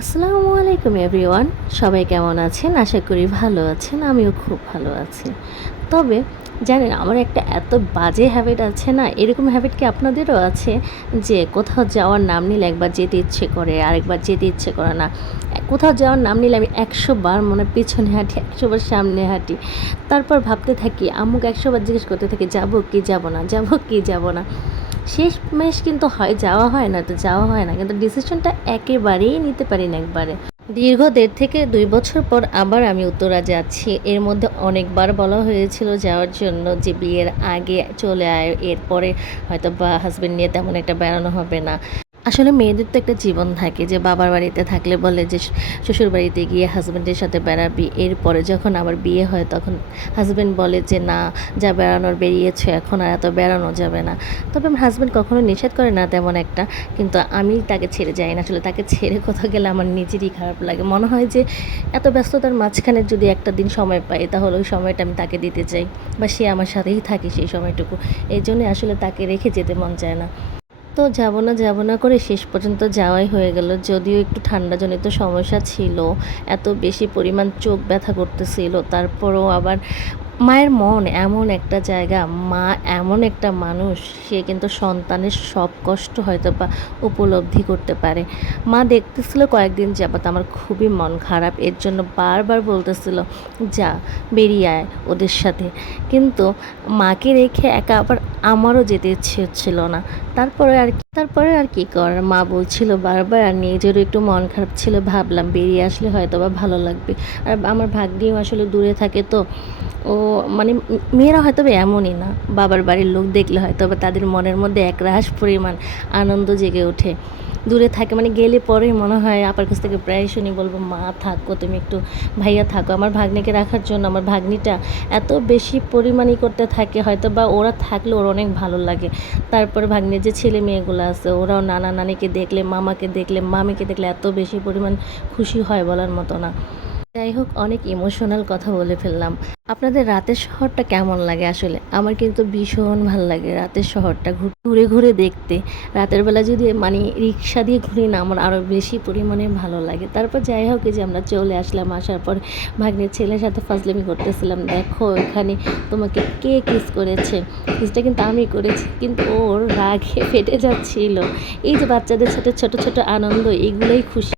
আসসালামু আলাইকুম এভরিওয়ান। সবাই কেমন আছেন? আশা করি ভালো আছেন। আমিও খুব ভালো আছি। তবে জানেন, আমার একটা এত বাজে হ্যাবিট আছে না, এরকম হ্যাবিট কি আপনাদেরও আছে? যে কোথাও যাওয়ার নাম নিলে একবার যেতে ইচ্ছে করে, আরেকবার যেতে ইচ্ছে করে না। কোথাও যাওয়ার নাম নিলে আমি ১০০ বার মনে পিছনে হাঁটি, ১০০ বার সামনে হাঁটি। তারপর ভাবতে থাকি, আম্মুকে ১০০ বার জিজ্ঞেস করতে থাকি, যাবো কি যাব না, যাবো কি যাব না। শেষমেশ কিন্তু হয় যাওয়া হয় না, তো যাওয়া হয় না, কিন্তু ডিসিশনটা একেবারেই নিতে পারি না একবারে। দীর্ঘ ১.৫ থেকে ২ বছর পর আবার আমি উত্তরা যাচ্ছি। এর মধ্যে অনেকবার বলা হয়েছিল যাওয়ার জন্য যে বিয়ের আগে চলে আয়, এরপরে হয়তোবা হাসব্যান্ড নিয়ে তেমন একটা বেড়ানো হবে না। আসলে মেয়েদের তো একটা জীবন থাকে যে বাবার বাড়িতে থাকলে বলে যে শ্বশুর বাড়িতে গিয়ে হাসব্যান্ডের সাথে বেড়াবি। এরপরে যখন আমার বিয়ে হয় তখন হাসব্যান্ড বলে যে না, যা বেড়ানোর বেরিয়েছে এখন আর এত বেড়ানো যাবে না। তবে আমার হাসব্যান্ড কখনো নিষেধ করে না তেমন একটা, কিন্তু আমি তাকে ছেড়ে যাই না। আসলে তাকে ছেড়ে কোথাও গেলে আমার নিজেরই খারাপ লাগে। মনে হয় যে এত ব্যস্ততার মাঝখানে যদি একটা দিন সময় পাই তাহলে ওই সময়টা আমি তাকে দিতে চাই, বা সে আমার সাথেই থাকে সেই সময়টুকু। এই জন্যে আসলে তাকে রেখে যেতে মন চায় না। তো যাব না করে শেষ পর্যন্ত যাওয়াই হয়ে গেল। যদিও একটু ঠান্ডাজনিত সমস্যা ছিল, এত বেশি পরিমাণ চোখ ব্যথা করতেছিল, তারপরেও আবার মায়ের মন এমন একটা জায়গা, মা এমন একটা মানুষ, সে কিন্তু সন্তানের সব কষ্ট হয়তোবা উপলব্ধি করতে পারে। মা দেখতেছিল কয়েকদিন যাবত আমার খুবই মন খারাপ, এর জন্য বারবার বলতেছিল যা, বেরিয়ে আয় ওদের সাথে। কিন্তু মাকে রেখে একা আবার আমারও যেতে ইচ্ছে হচ্ছিল না। তারপরে আর কি করার, মা বলছিল বারবার, আর নিজেরও একটু মন খারাপ ছিল, ভাবলাম বেরিয়ে আসলে হয়তো বা ভালো লাগবে। আর আমার ভাগ্নিও আসলে দূরে থাকে, তো ও মানে মেয়েরা হয়তো বা এমনই না, বাবার বাড়ির লোক দেখলে হয়তো বা তাদের মনের মধ্যে একরাশ পরিমাণ আনন্দ জেগে ওঠে। দূরে থাকে মানে গেলে পরেই মনে হয় আপার কাছ থেকে প্রায় শুনি, বলবো মা থাকো তুমি একটু, ভাইয়া থাকো। আমার ভাগ্নিকে রাখার জন্য আমার ভাগ্নিটা এত বেশি পরিমাণই করতে থাকে, হয়তো বা ওরা থাকলে ওর অনেক ভালো লাগে। তারপরে ভাগ্নির যে ছেলে মেয়েগুলো আছে, ওরাও নানা নানিকে দেখলে, মামাকে দেখলে, মামিকে দেখলে এত বেশি পরিমাণ খুশি হয় বলার মতো না। যাই হোক, অনেক ইমোশনাল কথা বলে ফেললাম। আপনাদের রাতের শহরটা কেমন লাগে? আসলে আমার কিন্তু ভীষণ ভাল লাগে রাতের শহরটা ঘুরে ঘুরে দেখতে। রাতের বেলা যদি মানে রিক্সা দিয়ে ঘুরি না, আমার আরও বেশি পরিমাণে ভালো লাগে। তারপর যাই হোক, এই যে আমরা চলে আসলাম, আসার পর ভাগ্নের ছেলের সাথে ফাজলামি করতেছিলাম, দেখো এখানে তোমাকে কে কিস করেছে। কিসটা কিন্তু আমি করেছি, কিন্তু ওর রাগে ফেটে যাচ্ছিল। এই যে বাচ্চাদের সাথে ছোট ছোট আনন্দ, এগুলোই খুশি।